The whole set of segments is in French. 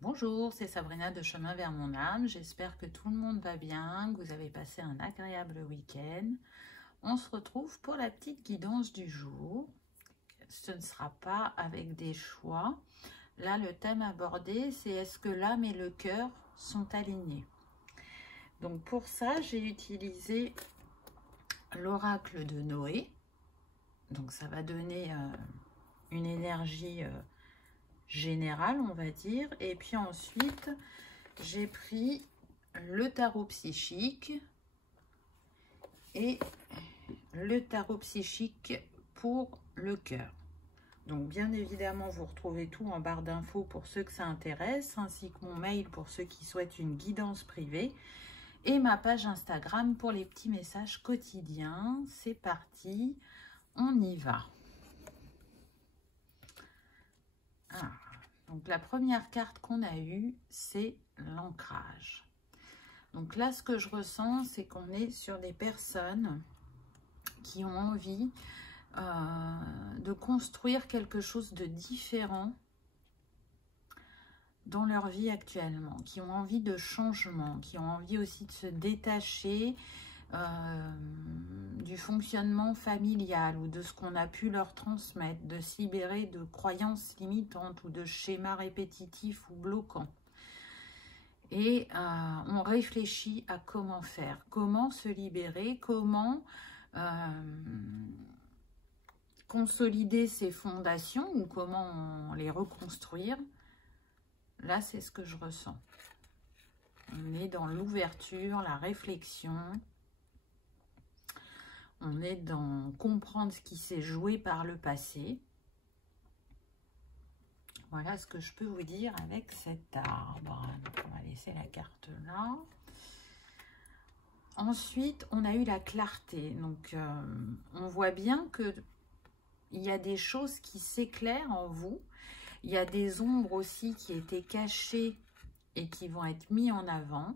Bonjour, c'est Sabrina de Chemin vers mon âme. J'espère que tout le monde va bien, que vous avez passé un agréable week-end. On se retrouve pour la petite guidance du jour. Ce ne sera pas avec des choix. Là, le thème abordé, c'est est-ce que l'âme et le cœur sont alignés? Donc pour ça, j'ai utilisé l'oracle de Noé. Donc ça va donner une énergie générale, on va dire. Et puis ensuite, j'ai pris le tarot psychique et le tarot psychique pour le cœur. Donc bien évidemment, vous retrouvez tout en barre d'infos pour ceux que ça intéresse, ainsi que mon mail pour ceux qui souhaitent une guidance privée et ma page Instagram pour les petits messages quotidiens. C'est parti, on y va. Donc la première carte qu'on a eue, c'est l'ancrage. Donc là, ce que je ressens, c'est qu'on est sur des personnes qui ont envie de construire quelque chose de différent dans leur vie actuellement, qui ont envie de changement, qui ont envie aussi de se détacher du fonctionnement familial ou de ce qu'on a pu leur transmettre, de se libérer de croyances limitantes ou de schémas répétitifs ou bloquants. Et on réfléchit à comment faire, comment se libérer, comment consolider ses fondations ou comment les reconstruire. Là, c'est ce que je ressens. On est dans l'ouverture, la réflexion. On est dans comprendre ce qui s'est joué par le passé. Voilà ce que je peux vous dire avec cet arbre. Donc, on va laisser la carte là. Ensuite, on a eu la clarté. Donc, on voit bien que il y a des choses qui s'éclairent en vous. Il y a des ombres aussi qui étaient cachées et qui vont être mises en avant.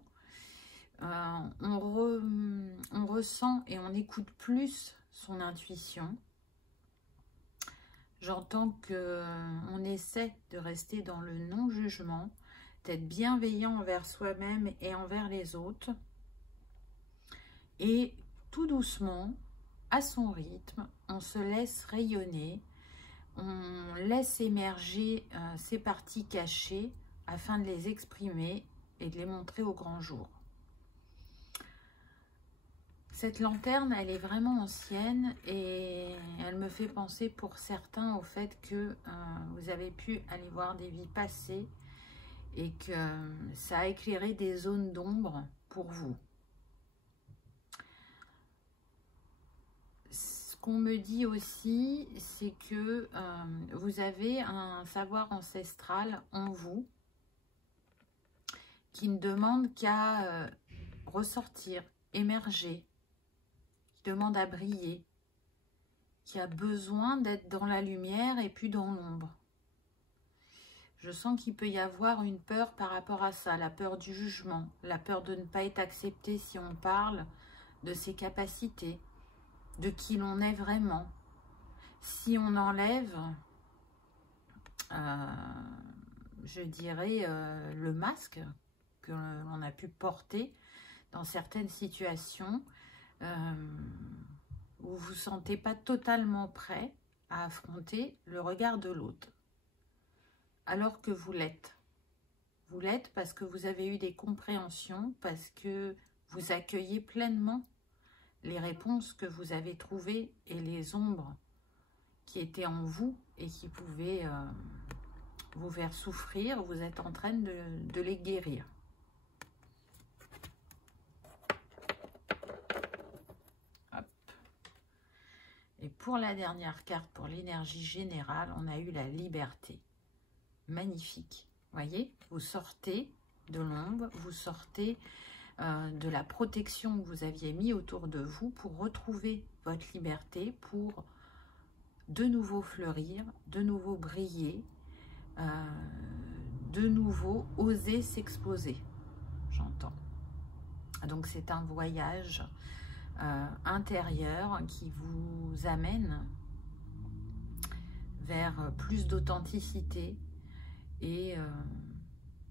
On ressent et on écoute plus son intuition. J'entends qu'on essaie de rester dans le non-jugement, d'être bienveillant envers soi-même et envers les autres. Et tout doucement, à son rythme, on se laisse rayonner, on laisse émerger ces parties cachées afin de les exprimer et de les montrer au grand jour. Cette lanterne, elle est vraiment ancienne et elle me fait penser pour certains au fait que vous avez pu aller voir des vies passées et que ça a éclairé des zones d'ombre pour vous. Ce qu'on me dit aussi, c'est que vous avez un savoir ancestral en vous qui ne demande qu'à ressortir, émerger, qui demande à briller, qui a besoin d'être dans la lumière et puis dans l'ombre. Je sens qu'il peut y avoir une peur par rapport à ça, la peur du jugement, la peur de ne pas être accepté si on parle de ses capacités, de qui l'on est vraiment. Si on enlève, je dirais, le masque que l'on a pu porter dans certaines situations, où vous ne vous sentez pas totalement prêt à affronter le regard de l'autre. Alors que vous l'êtes. Vous l'êtes parce que vous avez eu des compréhensions, parce que vous accueillez pleinement les réponses que vous avez trouvées et les ombres qui étaient en vous et qui pouvaient vous faire souffrir. Vous êtes en train de les guérir. Hop. Et pour la dernière carte, pour l'énergie générale, on a eu la liberté. Magnifique. Voyez, vous sortez de l'ombre, vous sortez de la protection que vous aviez mis autour de vous pour retrouver votre liberté, pour de nouveau fleurir, de nouveau briller, de nouveau oser s'exposer, j'entends. Donc c'est un voyage intérieur qui vous amène vers plus d'authenticité et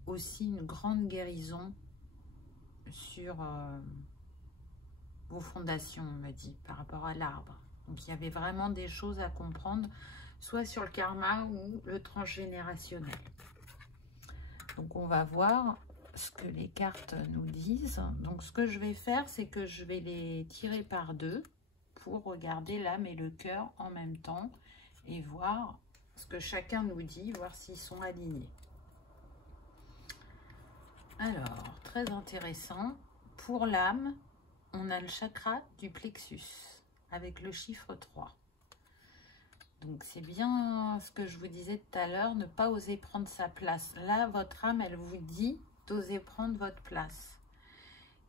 aussi une grande guérison sur vos fondations, on me dit, par rapport à l'arbre. Donc, il y avait vraiment des choses à comprendre, soit sur le karma ou le transgénérationnel. Donc, on va voir ce que les cartes nous disent. Donc, ce que je vais faire, c'est que je vais les tirer par deux pour regarder l'âme et le cœur en même temps et voir ce que chacun nous dit, voir s'ils sont alignés. Alors, très intéressant. Pour l'âme, on a le chakra du plexus avec le chiffre 3. Donc, c'est bien ce que je vous disais tout à l'heure, ne pas oser prendre sa place. Là, votre âme, elle vous dit d'oser prendre votre place.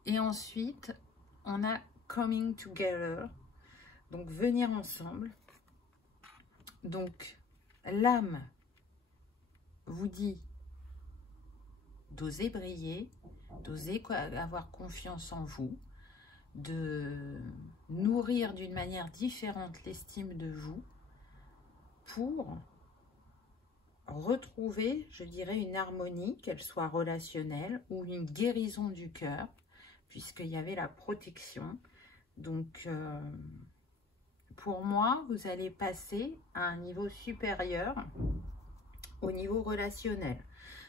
Et ensuite, on a coming together, donc venir ensemble. Donc, l'âme vous dit d'oser briller, d'oser avoir confiance en vous, de nourrir d'une manière différente l'estime de vous pour retrouver, je dirais, une harmonie, qu'elle soit relationnelle ou une guérison du cœur, puisqu'il y avait la protection. Donc, pour moi, vous allez passer à un niveau supérieur au niveau relationnel.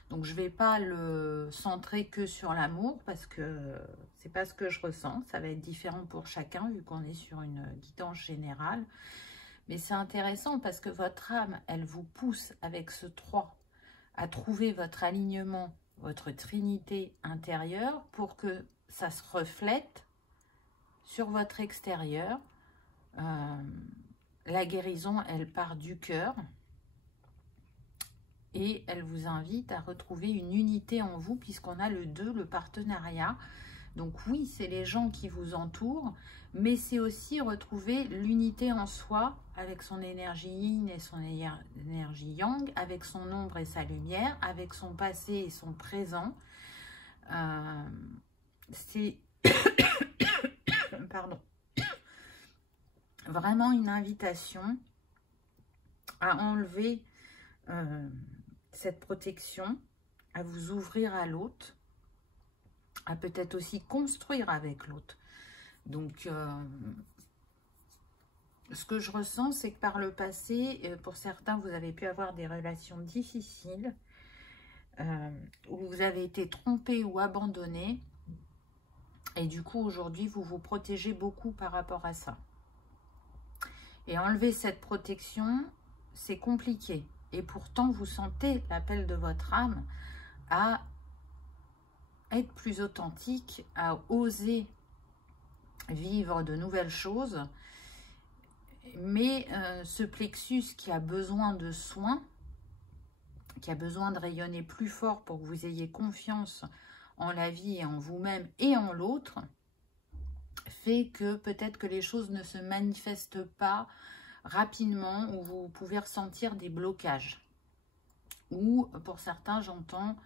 Donc, je ne vais pas le centrer que sur l'amour parce que c'est pas ce que je ressens. Ça va être différent pour chacun vu qu'on est sur une guidance générale. Mais c'est intéressant parce que votre âme, elle vous pousse avec ce 3 à trouver votre alignement, votre trinité intérieure pour que ça se reflète sur votre extérieur. La guérison, elle part du cœur. Et elle vous invite à retrouver une unité en vous, puisqu'on a le 2, le partenariat. Donc oui, c'est les gens qui vous entourent, mais c'est aussi retrouver l'unité en soi, avec son énergie yin et son énergie yang, avec son ombre et sa lumière, avec son passé et son présent. C'est pardon, vraiment une invitation à enlever cette protection, à vous ouvrir à l'autre, à peut-être aussi construire avec l'autre. Donc, ce que je ressens, c'est que par le passé, pour certains, vous avez pu avoir des relations difficiles, où vous avez été trompé ou abandonné, et du coup, aujourd'hui, vous vous protégez beaucoup par rapport à ça. Et enlever cette protection, c'est compliqué. Et pourtant, vous sentez l'appel de votre âme à être plus authentique, à oser vivre de nouvelles choses. Mais ce plexus qui a besoin de soins, qui a besoin de rayonner plus fort pour que vous ayez confiance en la vie et en vous-même et en l'autre, fait que peut-être que les choses ne se manifestent pas rapidement, où vous pouvez ressentir des blocages. Ou pour certains, j'entends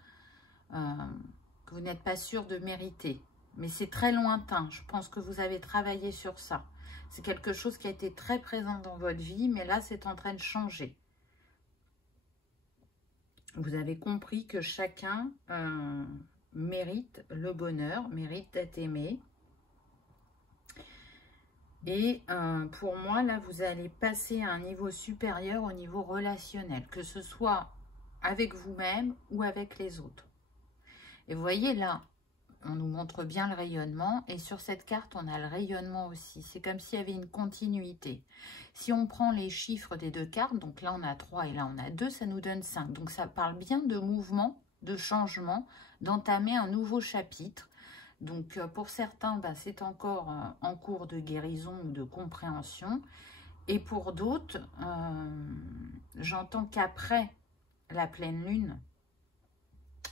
que vous n'êtes pas sûr de mériter. Mais c'est très lointain. Je pense que vous avez travaillé sur ça. C'est quelque chose qui a été très présent dans votre vie, mais là, c'est en train de changer. Vous avez compris que chacun mérite le bonheur, mérite d'être aimé. Et pour moi, là, vous allez passer à un niveau supérieur au niveau relationnel, que ce soit avec vous-même ou avec les autres. Et vous voyez, là, on nous montre bien le rayonnement. Et sur cette carte, on a le rayonnement aussi. C'est comme s'il y avait une continuité. Si on prend les chiffres des deux cartes, donc là, on a 3 et là, on a 2, ça nous donne 5. Donc, ça parle bien de mouvement, de changement, d'entamer un nouveau chapitre. Donc, pour certains, c'est encore en cours de guérison ou de compréhension. Et pour d'autres, j'entends qu'après la pleine lune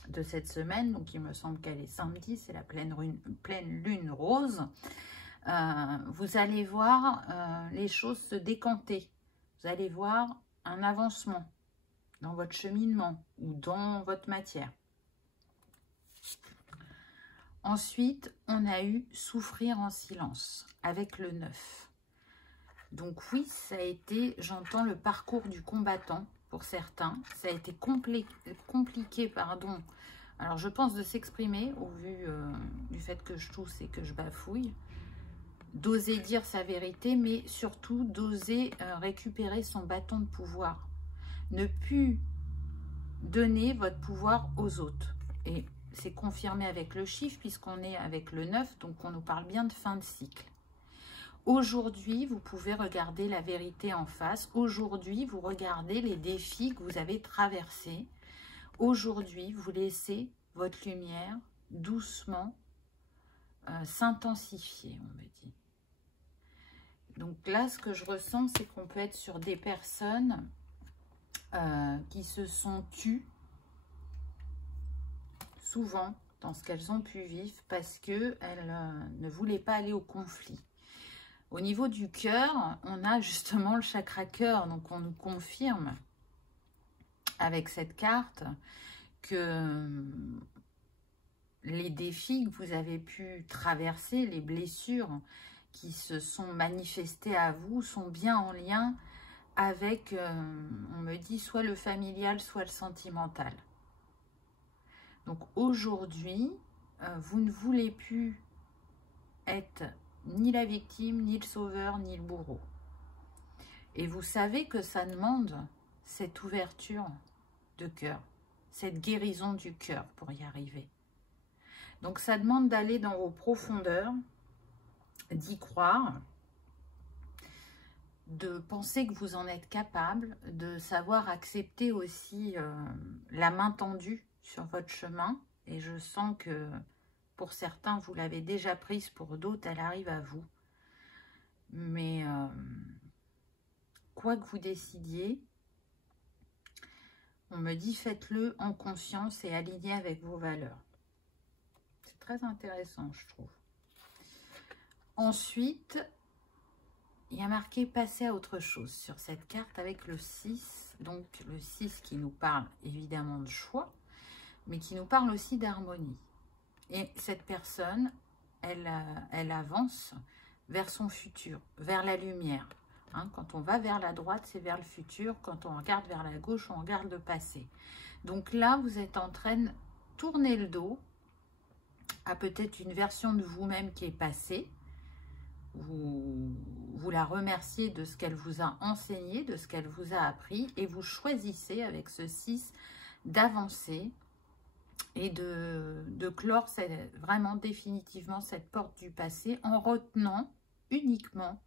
de cette semaine, donc il me semble qu'elle est samedi, c'est la pleine lune rose, vous allez voir les choses se décanter. Vous allez voir un avancement dans votre cheminement ou dans votre matière. Ensuite, on a eu souffrir en silence avec le 9. Donc oui, ça a été, j'entends, le parcours du combattant pour certains. Ça a été compliqué, pardon, Alors, je pense de s'exprimer au vu du fait que je tousse et que je bafouille. D'oser dire sa vérité, mais surtout d'oser récupérer son bâton de pouvoir. Ne plus donner votre pouvoir aux autres. Et c'est confirmé avec le chiffre, puisqu'on est avec le 9, donc on nous parle bien de fin de cycle. Aujourd'hui, vous pouvez regarder la vérité en face. Aujourd'hui, vous regardez les défis que vous avez traversés. Aujourd'hui, vous laissez votre lumière doucement s'intensifier, on me dit. Donc là, ce que je ressens, c'est qu'on peut être sur des personnes qui se sont tues souvent dans ce qu'elles ont pu vivre parce qu'elles ne voulaient pas aller au conflit. Au niveau du cœur, on a justement le chakra cœur, donc on nous confirme avec cette carte que les défis que vous avez pu traverser, les blessures qui se sont manifestées à vous sont bien en lien avec, on me dit, soit le familial, soit le sentimental. Donc aujourd'hui, vous ne voulez plus être ni la victime, ni le sauveur, ni le bourreau. Et vous savez que ça demande cette ouverture de cœur, cette guérison du cœur pour y arriver. Donc ça demande d'aller dans vos profondeurs, d'y croire, de penser que vous en êtes capable, de savoir accepter aussi la main tendue sur votre chemin. Et je sens que pour certains, vous l'avez déjà prise, pour d'autres, elle arrive à vous. Mais quoi que vous décidiez, on me dit faites-le en conscience et aligné avec vos valeurs. C'est très intéressant, je trouve. Ensuite, il y a marqué passer à autre chose sur cette carte avec le 6. Donc le 6 qui nous parle évidemment de choix, mais qui nous parle aussi d'harmonie. Et cette personne, elle avance vers son futur, vers la lumière. Hein, quand on va vers la droite, c'est vers le futur. Quand on regarde vers la gauche, on regarde le passé. Donc là, vous êtes en train de tourner le dos à peut-être une version de vous-même qui est passée. Vous la remerciez de ce qu'elle vous a enseigné, de ce qu'elle vous a appris, et vous choisissez avec ce 6 d'avancer et de clore vraiment définitivement cette porte du passé en retenant uniquement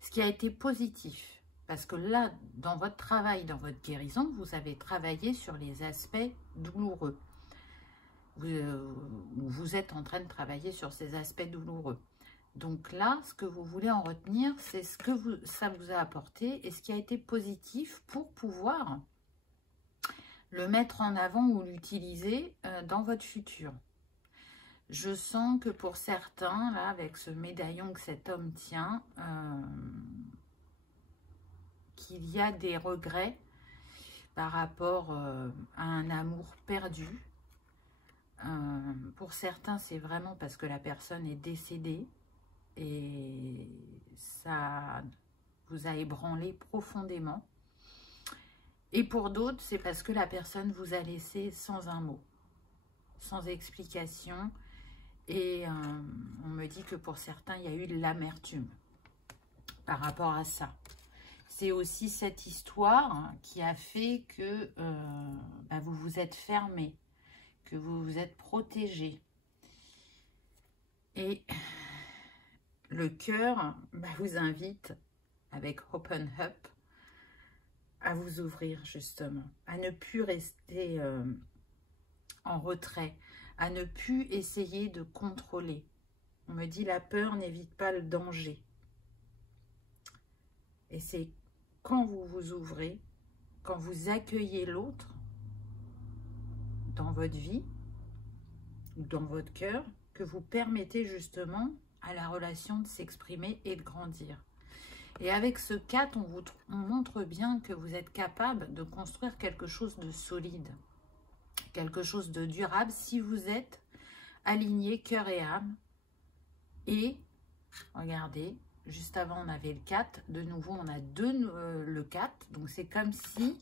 ce qui a été positif. Parce que là, dans votre travail, dans votre guérison, vous avez travaillé sur les aspects douloureux. Vous êtes en train de travailler sur ces aspects douloureux. Donc là, ce que vous voulez en retenir, c'est ce que ça vous a apporté et ce qui a été positif pour pouvoir le mettre en avant ou l'utiliser dans votre futur. Je sens que pour certains, là, avec ce médaillon que cet homme tient, qu'il y a des regrets par rapport à un amour perdu. Pour certains, c'est vraiment parce que la personne est décédée. Et ça vous a ébranlé profondément. Et pour d'autres, c'est parce que la personne vous a laissé sans un mot, sans explication. Et on me dit que pour certains, il y a eu de l'amertume par rapport à ça. C'est aussi cette histoire qui a fait que vous vous êtes fermé, que vous vous êtes protégé. Et le cœur vous invite, avec Open Up, à vous ouvrir justement, à ne plus rester en retrait, à ne plus essayer de contrôler. On me dit la peur n'évite pas le danger. Et c'est quand vous vous ouvrez, quand vous accueillez l'autre dans votre vie, ou dans votre cœur, que vous permettez justement à la relation de s'exprimer et de grandir. Et avec ce 4, on montre bien que vous êtes capable de construire quelque chose de solide, quelque chose de durable, si vous êtes aligné cœur et âme. Et, regardez, juste avant on avait le 4, de nouveau on a le 4, donc c'est comme si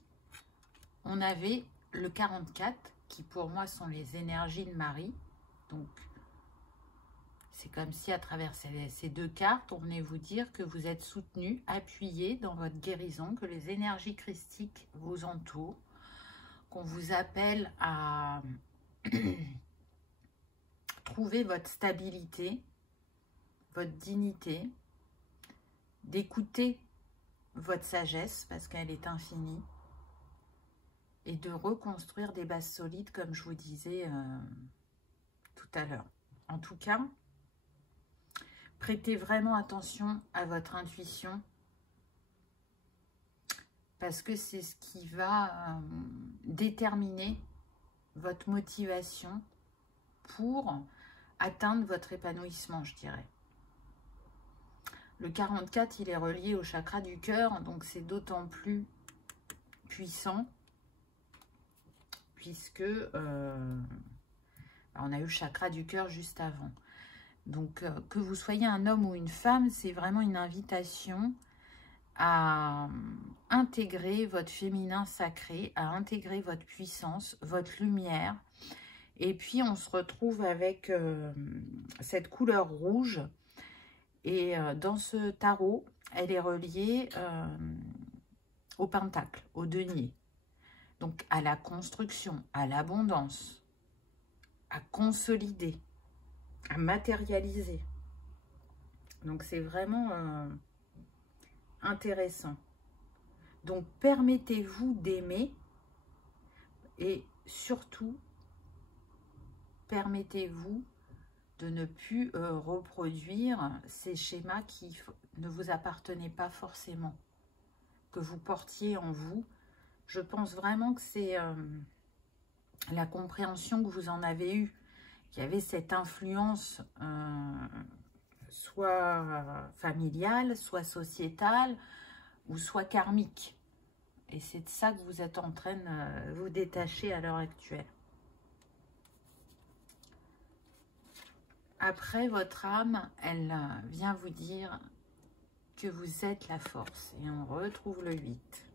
on avait le 44 qui pour moi sont les énergies de Marie. Donc, c'est comme si à travers ces deux cartes, on venait vous dire que vous êtes soutenu, appuyé dans votre guérison, que les énergies christiques vous entourent, qu'on vous appelle à trouver votre stabilité, votre dignité, d'écouter votre sagesse parce qu'elle est infinie et de reconstruire des bases solides comme je vous disais tout à l'heure. En tout cas, prêtez vraiment attention à votre intuition parce que c'est ce qui va déterminer votre motivation pour atteindre votre épanouissement, je dirais. Le 44, il est relié au chakra du cœur, donc c'est d'autant plus puissant puisque on a eu le chakra du cœur juste avant. Donc, que vous soyez un homme ou une femme, c'est vraiment une invitation à intégrer votre féminin sacré, à intégrer votre puissance, votre lumière. Et puis, on se retrouve avec cette couleur rouge. Et dans ce tarot, elle est reliée au pentacle, au denier. Donc, à la construction, à l'abondance, à consolider, à matérialiser. Donc, c'est vraiment intéressant. Donc, permettez-vous d'aimer et surtout, permettez-vous de ne plus reproduire ces schémas qui ne vous appartenaient pas forcément, que vous portiez en vous. Je pense vraiment que c'est la compréhension que vous en avez eue, qu'il y avait cette influence soit familiale, soit sociétale, ou soit karmique. Et c'est de ça que vous êtes en train de vous détacher à l'heure actuelle. Après, votre âme, elle vient vous dire que vous êtes la force. Et on retrouve le 8.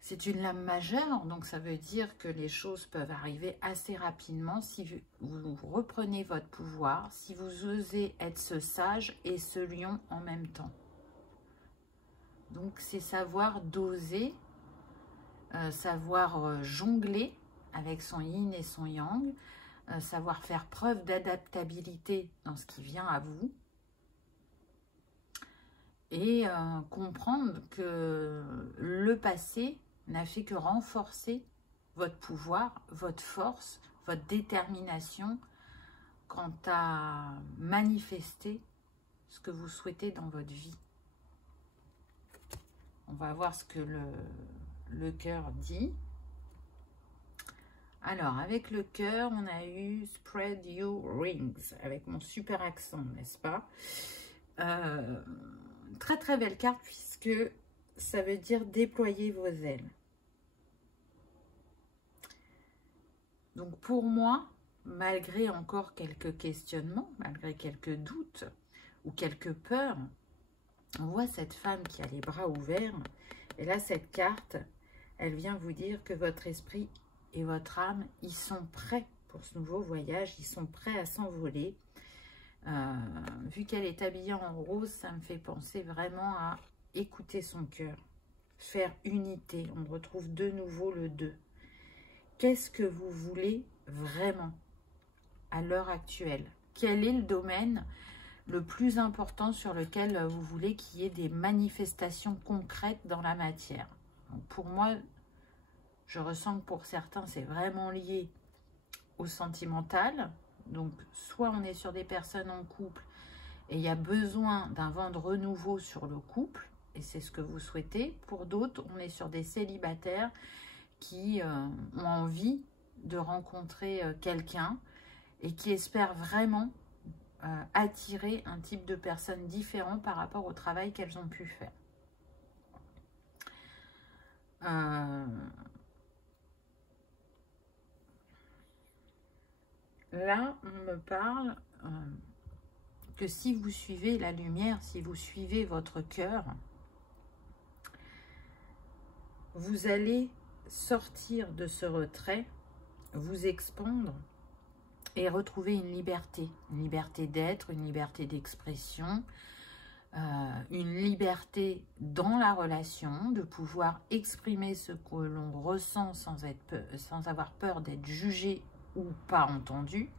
C'est une lame majeure, donc ça veut dire que les choses peuvent arriver assez rapidement si vous reprenez votre pouvoir, si vous osez être ce sage et ce lion en même temps. Donc c'est savoir doser, savoir jongler avec son yin et son yang, savoir faire preuve d'adaptabilité dans ce qui vient à vous et comprendre que le passé n'a fait que renforcer votre pouvoir, votre force, votre détermination quant à manifester ce que vous souhaitez dans votre vie. On va voir ce que le cœur dit. Alors, avec le cœur, on a eu « Spread your wings » avec mon super accent, n'est-ce pas? Très, très belle carte puisque ça veut dire « déployer vos ailes ». Donc, pour moi, malgré encore quelques questionnements, malgré quelques doutes ou quelques peurs, on voit cette femme qui a les bras ouverts. Et là, cette carte, elle vient vous dire que votre esprit et votre âme, ils sont prêts pour ce nouveau voyage, ils sont prêts à s'envoler. Vu qu'elle est habillée en rose, ça me fait penser vraiment à écouter son cœur, faire unité. On retrouve de nouveau le 2. Qu'est-ce que vous voulez vraiment à l'heure actuelle? Quel est le domaine le plus important sur lequel vous voulez qu'il y ait des manifestations concrètes dans la matière? Donc pour moi, je ressens que pour certains, c'est vraiment lié au sentimental. Donc, soit on est sur des personnes en couple et il y a besoin d'un vent de renouveau sur le couple, et c'est ce que vous souhaitez. Pour d'autres, on est sur des célibataires qui ont envie de rencontrer quelqu'un et qui espèrent vraiment attirer un type de personne différent par rapport au travail qu'elles ont pu faire. Là, on me parle que si vous suivez la lumière, si vous suivez votre cœur, vous allez sortir de ce retrait, vous expandre et retrouver une liberté d'être, une liberté d'expression, une liberté dans la relation, de pouvoir exprimer ce que l'on ressent sans avoir peur d'être jugé ou pas entendu,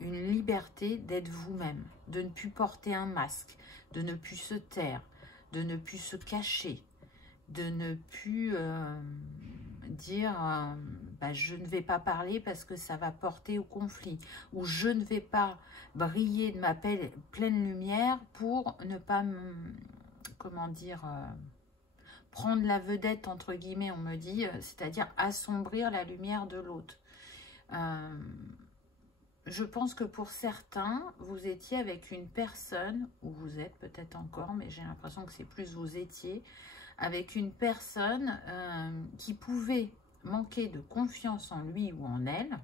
une liberté d'être vous-même, de ne plus porter un masque, de ne plus se taire, de ne plus se cacher, de ne plus dire bah, je ne vais pas parler parce que ça va porter au conflit, ou je ne vais pas briller de ma pleine lumière pour ne pas, comment dire, prendre la vedette, entre guillemets, on me dit, c'est-à-dire assombrir la lumière de l'autre. Je pense que pour certains, vous étiez avec une personne, ou vous êtes peut-être encore, mais j'ai l'impression que c'est plus vous étiez, avec une personne qui pouvait manquer de confiance en lui ou en elle,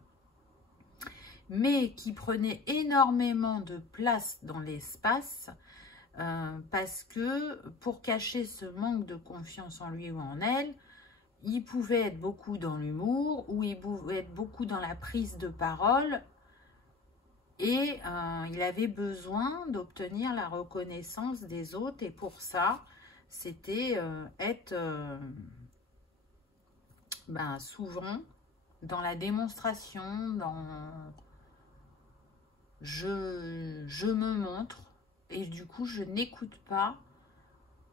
mais qui prenait énormément de place dans l'espace parce que pour cacher ce manque de confiance en lui ou en elle, il pouvait être beaucoup dans l'humour ou il pouvait être beaucoup dans la prise de parole et il avait besoin d'obtenir la reconnaissance des autres et pour ça, c'était être souvent dans la démonstration, dans je me montre et du coup je n'écoute pas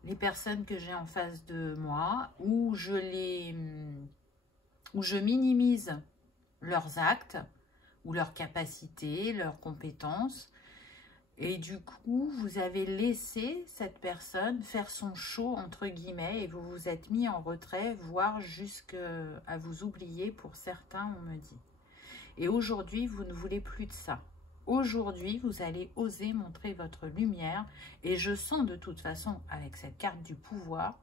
les personnes que j'ai en face de moi ou je minimise leurs actes ou leurs capacités, leurs compétences. Et du coup, vous avez laissé cette personne faire son show, entre guillemets, et vous vous êtes mis en retrait, voire jusqu'à vous oublier pour certains, on me dit. Et aujourd'hui, vous ne voulez plus de ça. Aujourd'hui, vous allez oser montrer votre lumière. Et je sens de toute façon, avec cette carte du pouvoir,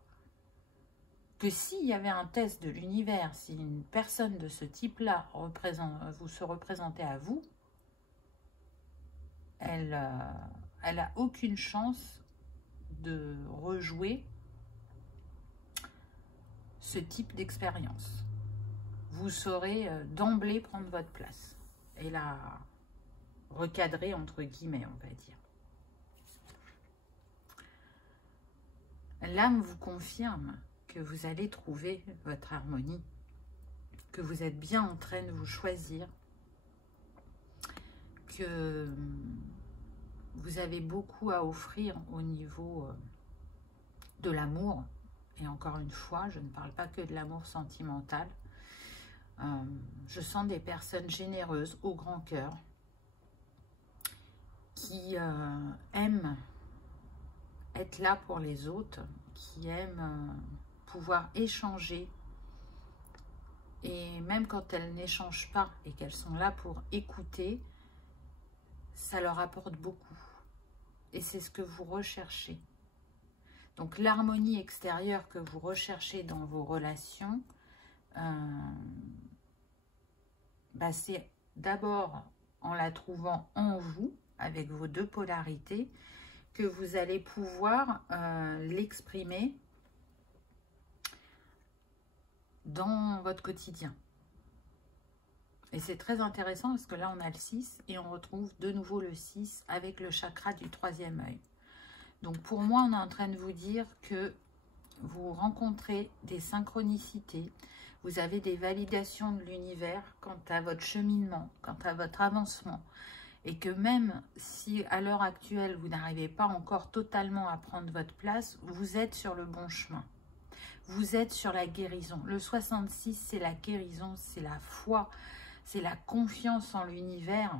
que s'il y avait un test de l'univers, si une personne de ce type-là vous se représentait à vous, elle a aucune chance de rejouer ce type d'expérience. Vous saurez d'emblée prendre votre place et la recadrer entre guillemets, on va dire. L'âme vous confirme que vous allez trouver votre harmonie, que vous êtes bien en train de vous choisir, que vous avez beaucoup à offrir au niveau de l'amour. Et encore une fois, je ne parle pas que de l'amour sentimental. Je sens des personnes généreuses, au grand cœur, qui aiment être là pour les autres, qui aiment pouvoir échanger. Et même quand elles n'échangent pas et qu'elles sont là pour écouter, ça leur apporte beaucoup. Et c'est ce que vous recherchez. Donc l'harmonie extérieure que vous recherchez dans vos relations, c'est d'abord en la trouvant en vous, avec vos deux polarités, que vous allez pouvoir l'exprimer dans votre quotidien. Et c'est très intéressant parce que là, on a le 6 et on retrouve de nouveau le 6 avec le chakra du troisième œil. Donc, pour moi, on est en train de vous dire que vous rencontrez des synchronicités, vous avez des validations de l'univers quant à votre cheminement, quant à votre avancement. Et que même si à l'heure actuelle, vous n'arrivez pas encore totalement à prendre votre place, vous êtes sur le bon chemin. Vous êtes sur la guérison. Le 66, c'est la guérison, c'est la foi, c'est la confiance en l'univers.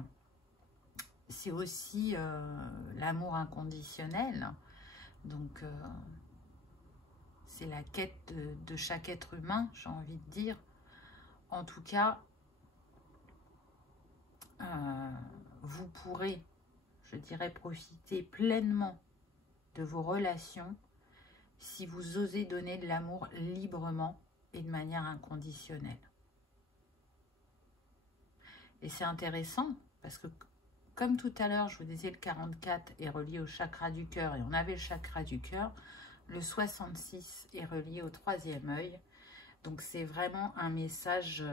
C'est aussi l'amour inconditionnel. Donc, c'est la quête de chaque être humain, j'ai envie de dire. En tout cas, vous pourrez, je dirais, profiter pleinement de vos relations si vous osez donner de l'amour librement et de manière inconditionnelle. Et c'est intéressant parce que, comme tout à l'heure, je vous disais, le 44 est relié au chakra du cœur et on avait le chakra du cœur. Le 66 est relié au troisième œil. Donc, c'est vraiment un message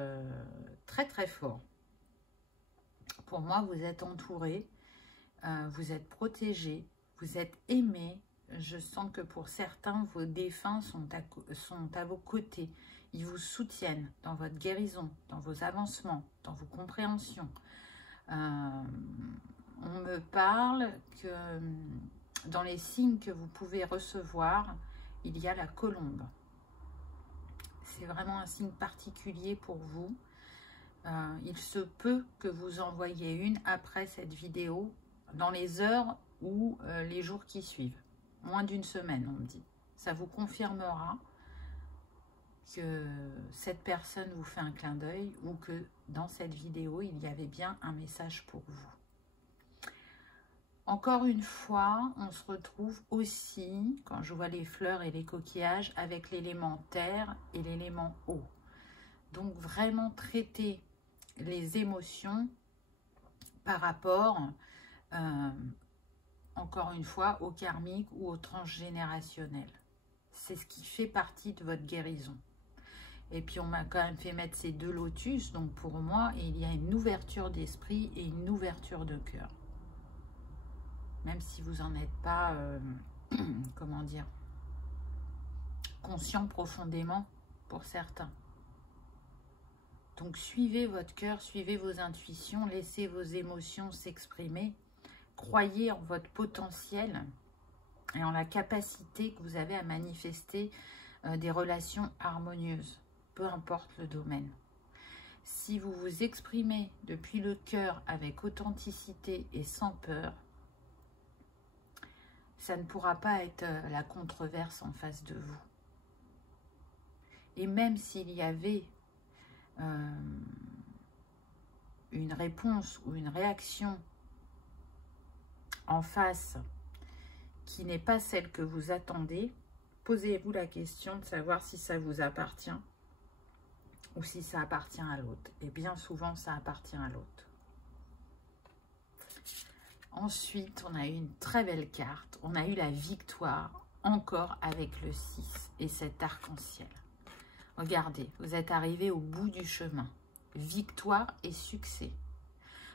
très, très fort. Pour moi, vous êtes entouré, vous êtes protégé, vous êtes aimé. Je sens que pour certains, vos défunts sont à vos côtés. Ils vous soutiennent dans votre guérison, dans vos avancements, dans vos compréhensions. On me parle que dans les signes que vous pouvez recevoir, il y a la colombe. C'est vraiment un signe particulier pour vous. Il se peut que vous envoyiez une après cette vidéo dans les heures ou les jours qui suivent. Moins d'une semaine, on me dit. Ça vous confirmera que cette personne vous fait un clin d'œil ou que dans cette vidéo, il y avait bien un message pour vous. Encore une fois, on se retrouve aussi, quand je vois les fleurs et les coquillages, avec l'élément terre et l'élément eau. Donc vraiment traiter les émotions par rapport, encore une fois, au karmique ou au transgénérationnel. C'est ce qui fait partie de votre guérison. Et puis on m'a quand même fait mettre ces deux lotus, donc pour moi, il y a une ouverture d'esprit et une ouverture de cœur. Même si vous n'en êtes pas, comment dire, conscient profondément pour certains. Donc suivez votre cœur, suivez vos intuitions, laissez vos émotions s'exprimer. Croyez en votre potentiel et en la capacité que vous avez à manifester des relations harmonieuses, peu importe le domaine. Si vous vous exprimez depuis le cœur avec authenticité et sans peur, ça ne pourra pas être la controverse en face de vous. Et même s'il y avait une réponse ou une réaction en face qui n'est pas celle que vous attendez, posez-vous la question de savoir si ça vous appartient ou si ça appartient à l'autre. Et bien souvent, ça appartient à l'autre. Ensuite, on a eu une très belle carte. On a eu la victoire, encore avec le 6 et cet arc-en-ciel. Regardez, vous êtes arrivé au bout du chemin. Victoire et succès.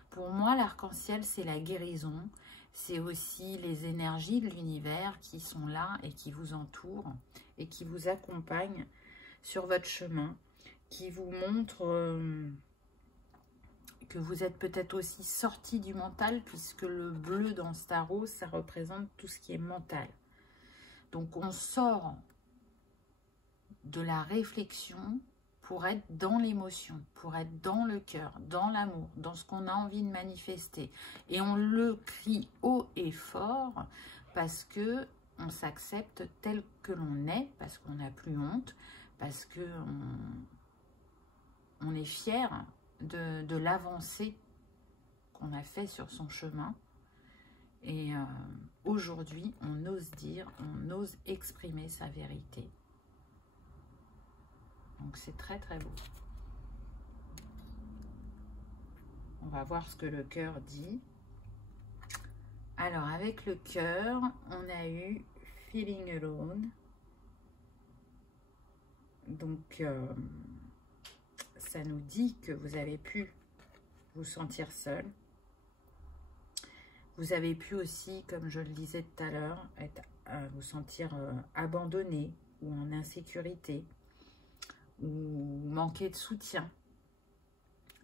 Pour moi, l'arc-en-ciel, c'est la guérison. C'est aussi les énergies de l'univers qui sont là et qui vous entourent et qui vous accompagnent sur votre chemin, qui vous montrent que vous êtes peut-être aussi sorti du mental, puisque le bleu dans ce tarot, ça représente tout ce qui est mental. Donc, on sort de la réflexion pour être dans l'émotion, pour être dans le cœur, dans l'amour, dans ce qu'on a envie de manifester. Et on le crie haut et fort parce que on s'accepte tel que l'on est, parce qu'on n'a plus honte, parce que on est fier de l'avancée qu'on a fait sur son chemin. Et aujourd'hui, on ose dire, on ose exprimer sa vérité. Donc, c'est très, très beau. On va voir ce que le cœur dit. Alors, avec le cœur, on a eu Feeling Alone. Donc, ça nous dit que vous avez pu vous sentir seul. Vous avez pu aussi, comme je le disais tout à l'heure, vous sentir abandonné ou en insécurité ou manquer de soutien.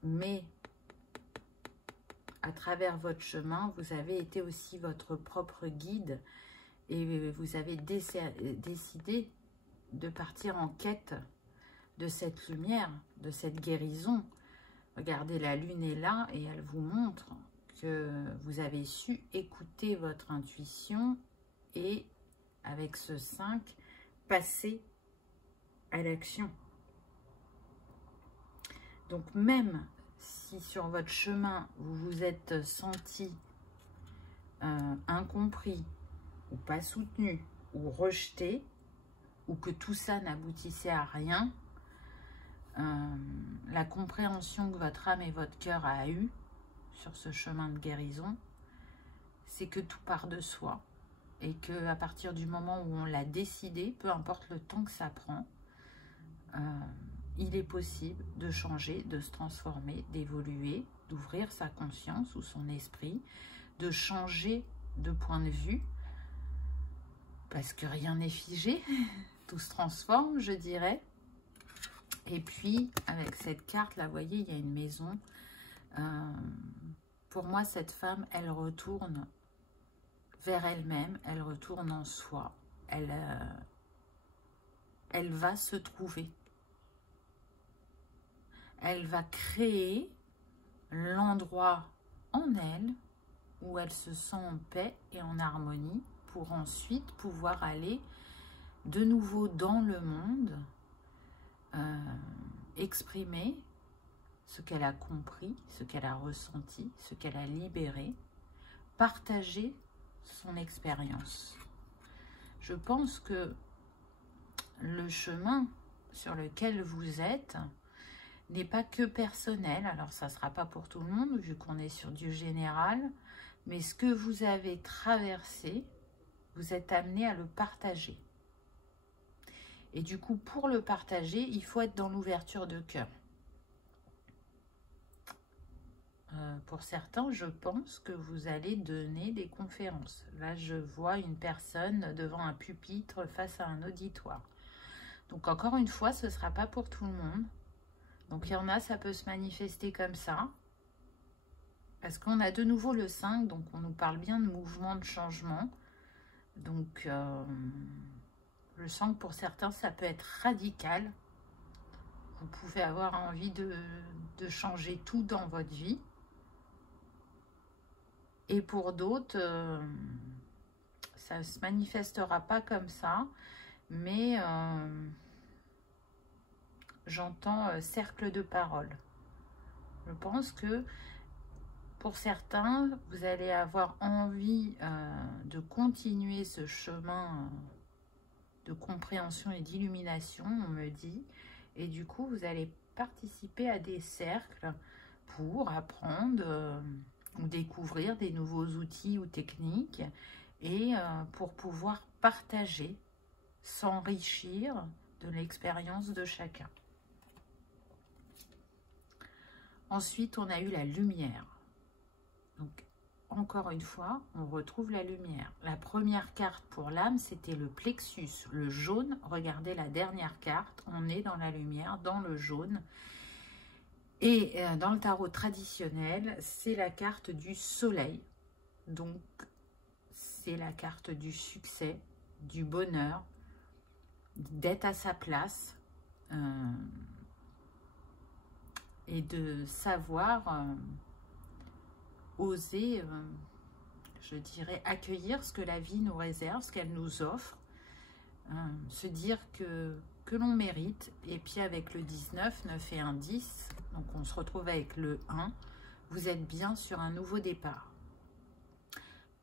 Mais à travers votre chemin, vous avez été aussi votre propre guide et vous avez décidé de partir en quête de cette lumière, de cette guérison. Regardez, la lune est là et elle vous montre que vous avez su écouter votre intuition et avec ce 5, passer à l'action. Donc même si sur votre chemin, vous vous êtes senti incompris ou pas soutenu ou rejeté, ou que tout ça n'aboutissait à rien, la compréhension que votre âme et votre cœur a eue sur ce chemin de guérison, c'est que tout part de soi et que à partir du moment où on l'a décidé, peu importe le temps que ça prend, il est possible de changer, de se transformer, d'évoluer, d'ouvrir sa conscience ou son esprit, de changer de point de vue, parce que rien n'est figé, tout se transforme, je dirais. Et puis, avec cette carte, là, vous voyez, il y a une maison. Pour moi, cette femme, elle retourne vers elle-même, elle retourne en soi. Elle va se trouver. Elle va créer l'endroit en elle où elle se sent en paix et en harmonie pour ensuite pouvoir aller de nouveau dans le monde, exprimer ce qu'elle a compris, ce qu'elle a ressenti, ce qu'elle a libéré, partager son expérience. Je pense que le chemin sur lequel vous êtes n'est pas que personnel. Alors, ça ne sera pas pour tout le monde, vu qu'on est sur du général. Mais ce que vous avez traversé, vous êtes amené à le partager. Et du coup, pour le partager, il faut être dans l'ouverture de cœur. Pour certains, je pense que vous allez donner des conférences. Là, je vois une personne devant un pupitre face à un auditoire. Donc, encore une fois, ce ne sera pas pour tout le monde. Donc, il y en a, ça peut se manifester comme ça. Parce qu'on a de nouveau le 5, donc on nous parle bien de mouvement, de changement. Donc, je sens que pour certains, ça peut être radical. Vous pouvez avoir envie de changer tout dans votre vie. Et pour d'autres, ça ne se manifestera pas comme ça. Mais j'entends cercle de parole. Je pense que pour certains, vous allez avoir envie de continuer ce chemin de compréhension et d'illumination, on me dit. Et du coup, vous allez participer à des cercles pour apprendre ou découvrir des nouveaux outils ou techniques et pour pouvoir partager, s'enrichir de l'expérience de chacun. Ensuite, on a eu la lumière. Donc, encore une fois, on retrouve la lumière. La première carte pour l'âme, c'était le plexus, le jaune. Regardez la dernière carte, on est dans la lumière, dans le jaune. Et dans le tarot traditionnel, c'est la carte du soleil. Donc, c'est la carte du succès, du bonheur, d'être à sa place et de savoir oser, je dirais, accueillir ce que la vie nous réserve, ce qu'elle nous offre, se dire que l'on mérite. Et puis avec le 19, 9 et 1, 10, donc on se retrouve avec le 1, vous êtes bien sur un nouveau départ.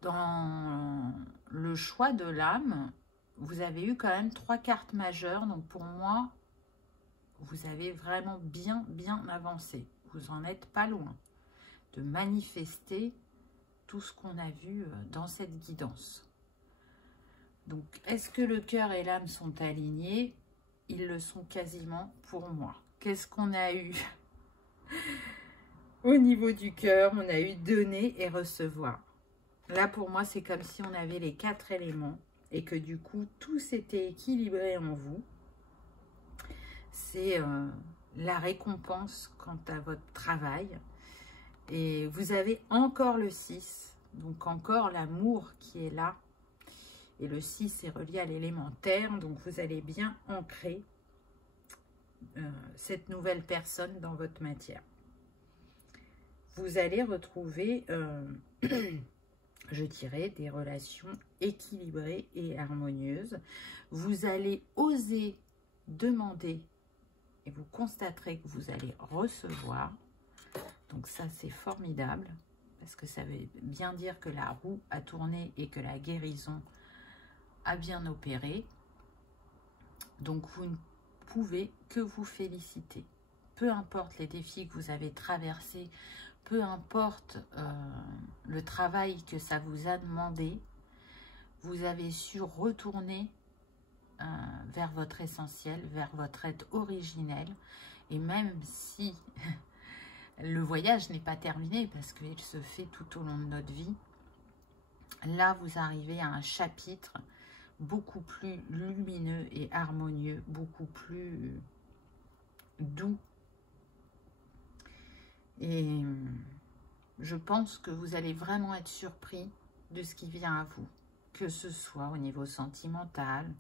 Dans le choix de l'âme, vous avez eu quand même 3 cartes majeures, donc pour moi, vous avez vraiment bien avancé. Vous n'en êtes pas loin de manifester tout ce qu'on a vu dans cette guidance. Donc, est-ce que le cœur et l'âme sont alignés? Ils le sont quasiment pour moi. Qu'est-ce qu'on a eu? Au niveau du cœur, on a eu donner et recevoir. Là, pour moi, c'est comme si on avait les 4 éléments et que du coup, tout s'était équilibré en vous. C'est la récompense quant à votre travail. Et vous avez encore le 6, donc encore l'amour qui est là. Et le 6 est relié à l'élément terre, donc vous allez bien ancrer cette nouvelle personne dans votre matière. Vous allez retrouver, je dirais, des relations équilibrées et harmonieuses. Vous allez oser demander et vous constaterez que vous allez recevoir. Donc ça, c'est formidable parce que ça veut bien dire que la roue a tourné et que la guérison a bien opéré. Donc, vous ne pouvez que vous féliciter. Peu importe les défis que vous avez traversés, peu importe le travail que ça vous a demandé, vous avez su retourner vers votre essentiel, vers votre être originel. Et même si le voyage n'est pas terminé, parce qu'il se fait tout au long de notre vie, là, vous arrivez à un chapitre beaucoup plus lumineux et harmonieux, beaucoup plus doux. Et je pense que vous allez vraiment être surpris de ce qui vient à vous, que ce soit au niveau sentimental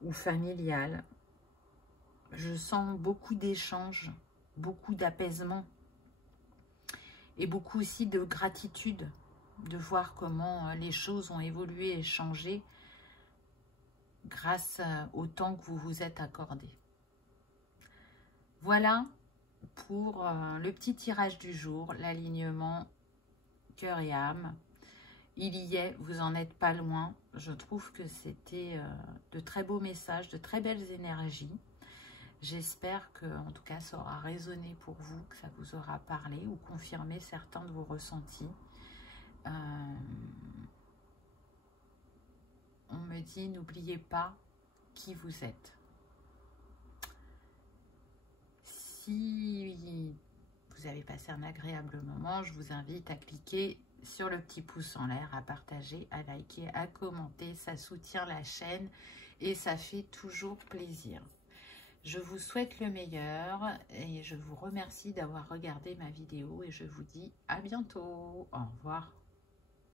ou familial. Je sens beaucoup d'échanges, beaucoup d'apaisement et beaucoup aussi de gratitude de voir comment les choses ont évolué et changé grâce au temps que vous vous êtes accordé. Voilà pour le petit tirage du jour, l'alignement cœur et âme. Il y est, vous en êtes pas loin. Je trouve que c'était de très beaux messages, de très belles énergies. J'espère que, en tout cas, ça aura résonné pour vous, que ça vous aura parlé ou confirmé certains de vos ressentis. On me dit, n'oubliez pas qui vous êtes. Si vous avez passé un agréable moment, je vous invite à cliquer sur le petit pouce en l'air, à partager, à liker, à commenter. Ça soutient la chaîne et ça fait toujours plaisir. Je vous souhaite le meilleur et je vous remercie d'avoir regardé ma vidéo et je vous dis à bientôt. Au revoir.